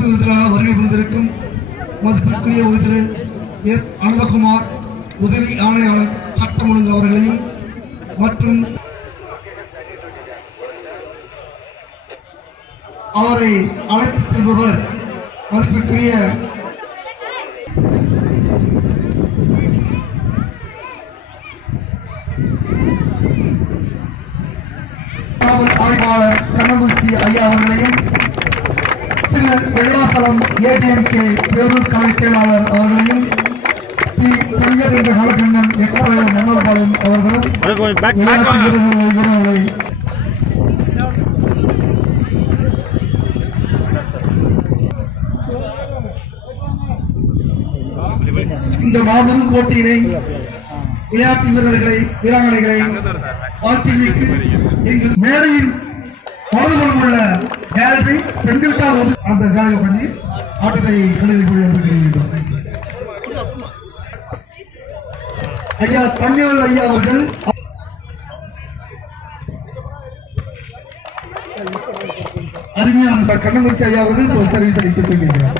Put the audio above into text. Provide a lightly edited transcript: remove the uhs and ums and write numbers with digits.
சிறப்பு விருந்தினராக வருகை புரிந்திருக்கும் மதிப்பிற்குரிய திரு எஸ் அனந்தகுமார் உதவி ஆணையாளர் சட்டம் ஒழுங்கு அவர்களையும் மற்றும் அவரை அழைத்து செல்பவர் மதிப்பிற்குரிய ஆய்வாளர் கண்ணங்குறிச்சி ஐயா அவர்களையும் திரு வெள்ளாசலம் ஏடிஎம்கே பேரூர் கலை செயலாளர் அவர்களையும் பி சங்கர் என்ற கலக்கண்ணன் எக்ஸ்தலைவர் மன்னர்பாளையம் அவர்களும் வீரர்களை இந்த மாபெரும் போட்டியினை விளையாட்டு வீரர்களை வீராங்கனைகளை வாழ்த்திக்கு எங்கள் மேடையின் வலதுபுறம் உள்ள கேலரி பெண்களுக்காக அந்த காலையில் உட்காந்து ஆட்டத்தை கணிதக்கூடிய கிடைக்கின்றோம். ஐயா தங்கவேல் ஐயா அவர்கள் அருமையான கண்ணங்குறிச்சி ஐயா அவர்கள் சர்வீஸ் அளித்து போகிறார்.